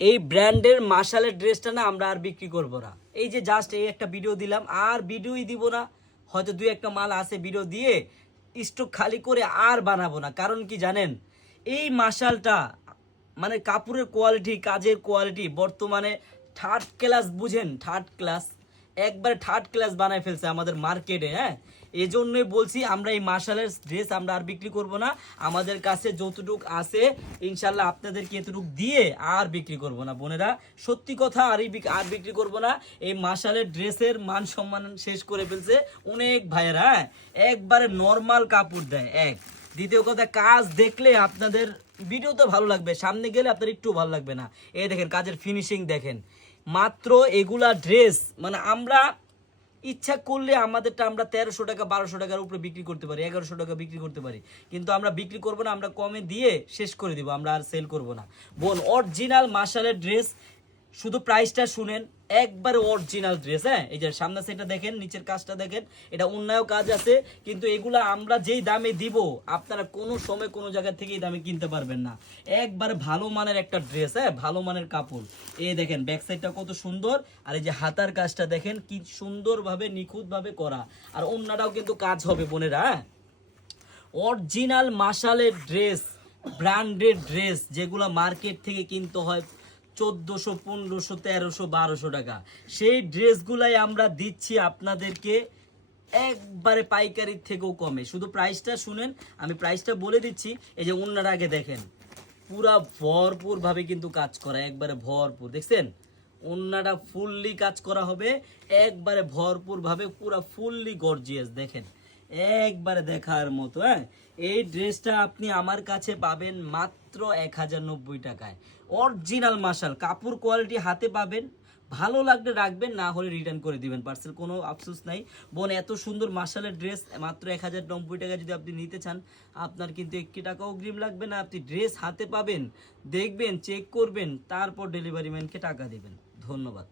এই ব্র্যান্ডের মাশালের ড্রেসটা না আমরা আর বিক্রি করব না। এই যে জাস্ট এই একটা ভিডিও দিলাম, আর ভিডিওই দিব না। হয়তো দুই একটা মাল আছে ভিডিও দিয়ে স্টক খালি করে আর বানাবো না। কারণ কি জানেন, এই মাশালটা মানে কাপড়ের কোয়ালিটি, কাজের কোয়ালিটি বর্তমানে থার্ড ক্লাস, বুঝেন, থার্ড ক্লাস, একবারে থার্ড ক্লাস বানায় ফেলছে আমাদের মার্কেটে। হ্যাঁ, এই জন্যই বলছি আমরা এই মার্শালের ড্রেস আমরা আর বিক্রি করব না। আমাদের কাছে যতটুক আছে ইনশাল্লাহ আপনাদেরকে এতটুক দিয়ে আর বিক্রি করব না বোনেরা, সত্যি কথা। আর বিক্রি করব না। এই মার্শালের ড্রেসের মান সম্মান শেষ করে ফেলছে অনেক ভাইয়েরা। হ্যাঁ, একবারে নর্মাল কাপড় দেয়। দ্বিতীয় কথা, কাজ দেখলে আপনাদের ভিডিও তো ভালো লাগবে, সামনে গেলে আপনার একটু ভালো লাগবে না। এই দেখেন কাজের ফিনিশিং দেখেন। মাত্র এগুলা ড্রেস মানে আমরা ইচ্ছা করলে আমাদেরটা আমরা 1300 টাকা 1200 টাকার উপরে বিক্রি করতে পারি, 1100 টাকা বিক্রি করতে পারি, কিন্তু আমরা বিক্রি করব না। আমরা কমে দিয়ে শেষ করে দিব, আমরা আর সেল করব না বোন। অরিজিনাল মাশালের ড্রেস, শুধু প্রাইসটা শুনেন, একবারে অরিজিনাল ড্রেস। হ্যাঁ, এই যে সামনে সেটা দেখেন, নিচের কাজটা দেখেন, এটা অন্যায় কাজ আছে, কিন্তু এগুলা আমরা যেই দামে দিব আপনারা কোনো সময় কোনো জায়গা থেকে এই দামে কিনতে পারবেন না। একবারে ভালো মানের একটা ড্রেস। হ্যাঁ, ভালো মানের কাপড়। এই দেখেন ব্যাক সাইডটা কত সুন্দর, আর এই যে হাতার কাজটা দেখেন কি সুন্দরভাবে নিখুঁতভাবে করা, আর অন্যটাও কিন্তু কাজ হবে বোনেরা। হ্যাঁ, অরিজিনাল মাশালের ড্রেস, ব্র্যান্ডেড ড্রেস, যেগুলো মার্কেট থেকে কিনতে হয় 1400, 1500, 1300, 1200 টাকা, সেই ড্রেসগুলাই আমরা দিচ্ছি আপনাদেরকে একবারে পাইকারির থেকেও কমে। শুধু প্রাইসটা শুনেন, আমি প্রাইসটা বলে দিচ্ছি। এই যে অন্যের আগে দেখেন, পুরা ভরপুর ভাবে কিন্তু কাজ করা, একবারে ভরপুর। দেখছেন অন্যটা ফুললি কাজ করা হবে, একবারে ভরপুর ভাবে, পুরা ফুললি গর্জিয়াস। দেখেন একবারে দেখার মতো। হ্যাঁ, এই ড্রেসটা আপনি আমার কাছে পাবেন মাত্র 1090 টাকায়। অরিজিনাল মাশাল, কাপড় কোয়ালিটি হাতে পাবেন, ভালো লাগলে রাখবেন, না হলে রিটার্ন করে দিবেন পার্সেল, কোনো আফসোস নাই বোন। এত সুন্দর মাশালের ড্রেস মাত্র 1090 টাকা যদি আপনি নিতে চান, আপনার কিন্তু 1 টাকাও অগ্রিম লাগবে না। আপনি ড্রেস হাতে পাবেন, দেখবেন, চেক করবেন, তারপর ডেলিভারি ম্যানকে টাকা দিবেন। ধন্যবাদ।